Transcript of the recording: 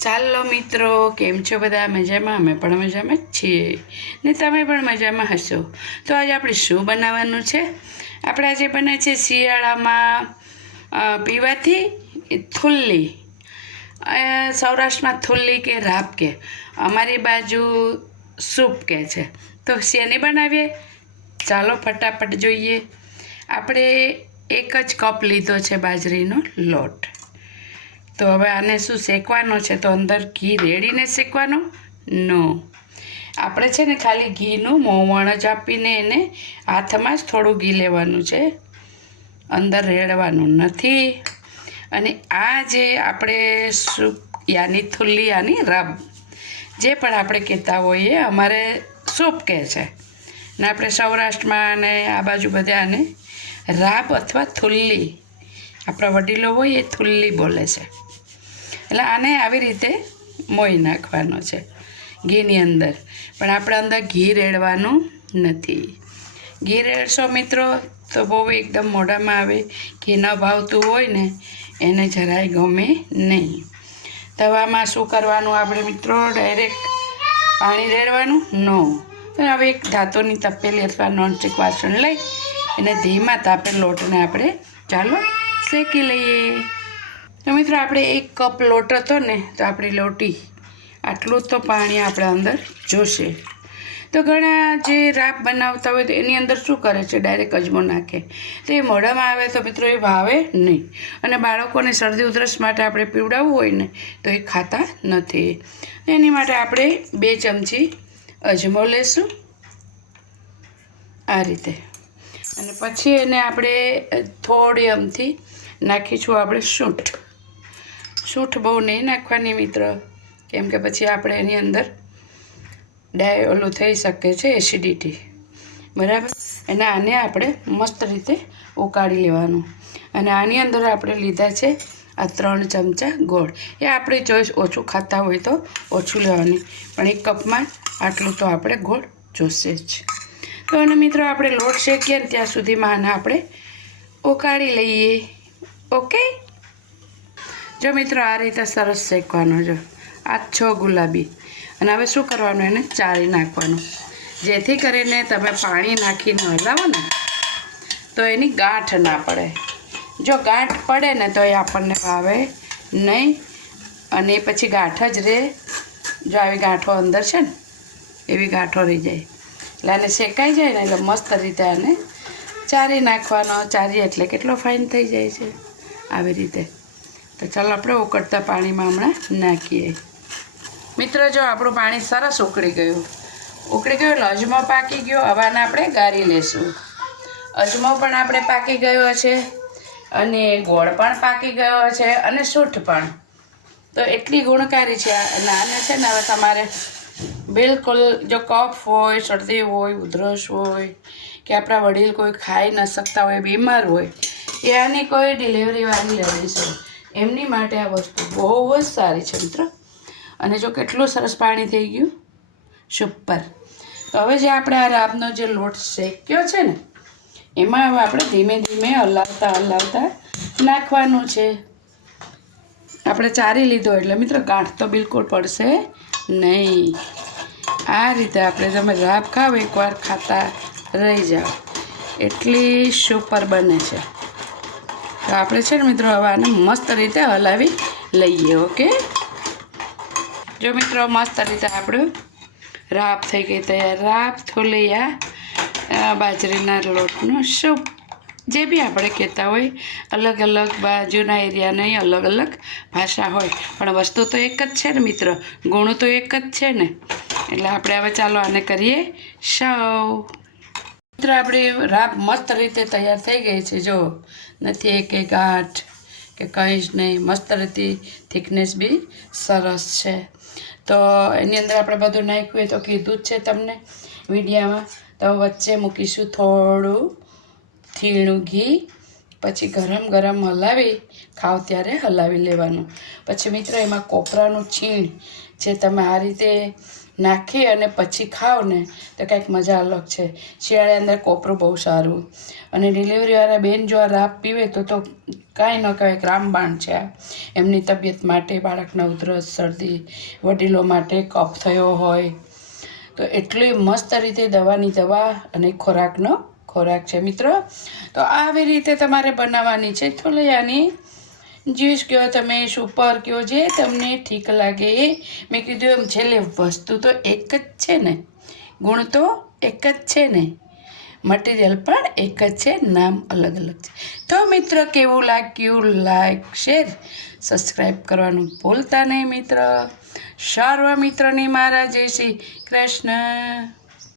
ચાલો મિત્રો, કેમ છો બધા? મજામાં? અમે પણ મજામાં જ છીએ. ને તમે પણ મજામાં હશો? તો આજે આપણે શું બનાવવાનું છે? આપણે આજે બને છે શિયાળામાં પીવાથી થુલ્લી. સૌરાષ્ટ્રમાં થુલ્લી કે રાપ કે? અમારી બાજુ સૂપ કે છે. તો શેની બનાવીએ? ચાલો ફટાફટ જોઈએ. આપણે એક જ કપ લીધો છે બાજરીનો લોટ. તો હવે આને શું શેકવાનો છે? તો અંદર ઘી રેડીને શેકવાનું? નો. આપણે છે ને ખાલી ઘીનું મોવણ જ આપીને એને હાથમાં જ થોડું ઘી લેવાનું છે. અંદર રેડવાનું નથી. અને આ જે આપણે સૂપ, યાની થુલ્લી, યાની રબ, જે પણ આપણે કહેતા હોઈએ, અમારે સૂપ કહે છે. ને આપણે સૌરાષ્ટ્રમાં અને આ બાજુ બધા આને રાબ અથવા થુલ્લી. આપણા વડીલો હોય એ થુલ્લી બોલે છે. એટલે આને આવી રીતે મોઈ નાખવાનો છે ઘીની અંદર. પણ આપણે અંદર ઘી રેડવાનું નથી. ઘી રેડશો મિત્રો તો બહુ એકદમ મોઢામાં આવે. ઘી ન ભાવતું હોય ને એને જરાય ગમે નહીં. તવામાં શું કરવાનું આપણે મિત્રો? ડાયરેક્ટ પાણી રેડવાનું? નો તો હવે એક ધાતુની તપેલી અથવા નોનસ્ટિક વાસણ લઈ એને ધીમા તાપે લોટને આપણે ચાલો શેકી લઈએ. તો મિત્રો આપણે એક કપ લોટ હતો ને, તો આપણી લોટી આટલું તો પાણી આપણે અંદર જોશે. તો ઘણા જે રાપ બનાવતા હોય તો એની અંદર શું કરે છે? ડાયરેક્ટ અજમો નાખે. તો એ મોઢામાં આવે તો મિત્રો એ ભાવે નહીં. અને બાળકોને શરદી ઉધરસ માટે આપણે પીવડાવવું હોય ને, તો એ ખાતા નથી. એની માટે આપણે બે ચમચી અજમો લેશું. આ રીતે. અને પછી એને આપણે થોડી અમથી નાખીશું આપણે સૂંઠ. સૂંઠ બહુ નહીં નાખવાની મિત્ર. કેમ કે પછી આપણે એની અંદર ડાય ઓલું થઈ શકે છે, એસિડિટી. બરાબર? અને આને આપણે મસ્ત રીતે ઉકાળી લેવાનું. અને આની અંદર આપણે લીધા છે આ ત્રણ ચમચા ગોળ. એ આપણી ચોઈસ ઓછું ખાતા હોય તો ઓછું લેવાની. પણ એક કપમાં આટલું તો આપણે ગોળ જોશે જ. તો અને મિત્રો આપણે લોટ શેકીએ ને ત્યાં સુધીમાં આને આપણે ઉકાળી લઈએ. ઓકે? જો મિત્રો, આ રીતે સરસ શેકવાનો જો. છ ગુલાબી. અને હવે શું કરવાનું એને? ચાળી નાખવાનું. જેથી કરીને તમે પાણી નાખીને હલાવો ને, તો એની ગાંઠ ના પડે. જો ગાંઠ પડે ને, તો એ આપણને ભાવે નહીં. અને પછી ગાંઠ જ રહે જો આવી ગાંઠો અંદર છે ને, એવી ગાંઠો રહી જાય. એટલે આને શેકાઈ જાય ને, એટલે મસ્ત રીતે આને ચારી નાખવાનો. ચારી એટલે કેટલો ફાઇન થઈ જાય છે. આવી રીતે. તો ચાલો આપણે ઉકળતા પાણીમાં હમણાં નાખીએ. મિત્રો, જો આપણું પાણી સરસ ઉકળી ગયું. ઉકળી ગયું અજમો પાકી ગયો. હવાને આપણે ગાળી લેશું. અજમો પણ આપણે પાકી ગયો છે. અને ગોળ પણ પાકી ગયો છે અને સૂંઠ પણ. તો એટલી ગુણકારી છે. નાને છે ને, હવે તમારે બિલકુલ જો કફ હોય, શરદી હોય, ઉધરસ હોય, કે આપણા વડીલ કોઈ ખાઈ ન શકતા હોય, બીમાર હોય એ આની કોઈ ડિલિવરીવાળી લેવી હોય એમની માટે આ વસ્તુ બહુ જ સારી છે મિત્ર. અને જો કેટલું સરસ પાણી થઈ ગયું. સુપર. તો હવે જે આપણે આ રાબનો જે લોટ શેક્યો છે ને, એમાં હવે આપણે ધીમે ધીમે હલાવતા હલાવતા નાખવાનું છે. આપણે ચારી લીધો એટલે મિત્ર ગાંઠ તો બિલકુલ પડશે નહીં. આ રીતે આપણે તમે રાબ ખાવ, એકવાર ખાતા રહી જાઓ. એટલી સુપર બને છે. તો આપણે છે ને મિત્રો હવે આને મસ્ત રીતે હલાવી લઈએ, ઓકે? જો મિત્રો મસ્ત રીતે આપણું રાપ થઈ ગઈ તૈયાર. રાબ થોલિયા બાજરીના લોટનું સૂપ. જે બી આપણે કહેતા હોય, અલગ અલગ બાજુના એરિયાની અલગ અલગ ભાષા હોય. પણ વસ્તુ તો એક જ છે ને મિત્રો. ગુણ તો એક જ છે ને. એટલે આપણે હવે ચાલો આને કરીએ સૌ. મિત્રો આપણી રાબ મસ્ત રીતે તૈયાર થઈ ગઈ છે, જો. નથી એક એક ગાંઠ કે કંઈ જ નહીં, મસ્ત રીતે થિકનેસ બી સરસ છે. તો એની અંદર આપણે બધું નાખ્યું તો કીધું જ છે તમને વિડીયામાં. તો વચ્ચે મૂકીશું થોડું થીણું ઘી, પછી ગરમ ગરમ હલાવી, ખાવ ત્યારે હલાવી લેવાનું. પછી મિત્ર, એમાં કોપરાનું છીણ જે તમે આ રીતે નાખી અને પછી ખાઓ ને, તો કંઈક મજા અલગ છે. શિયાળે અંદર કોપરું બહુ સારું. અને ડિલિવરીવાળા બેન જો આ રાબ પીવે તો તો કાંઈ ન કહેવાય રામબાણ છે એમની તબિયત માટે, બાળકના ઉધરસ, શરદી, વડીલો માટે કફ થયો હોય. તો એટલી મસ્ત રીતે દવાની દવા અને ખોરાકનો ખોરાક છે મિત્રો. તો આવી રીતે તમારે બનાવવાની છે. આની. જ્યુસ કહો તમે, સુપર કહો જે તમને ઠીક લાગે એ મેં કીધું એમ છેલ્લે વસ્તુ તો એક જ છે ને. ગુણ તો એક જ છે ને. મટીરિયલ પણ એક જ છે, નામ અલગ અલગ છે. તો મિત્ર કેવું લાગ્યું, લાઈક, શેર, સબસ્ક્રાઈબ કરવાનું ભૂલતા નહીં મિત્ર. સર્વ મિત્રની મારા, જય શ્રી કૃષ્ણ.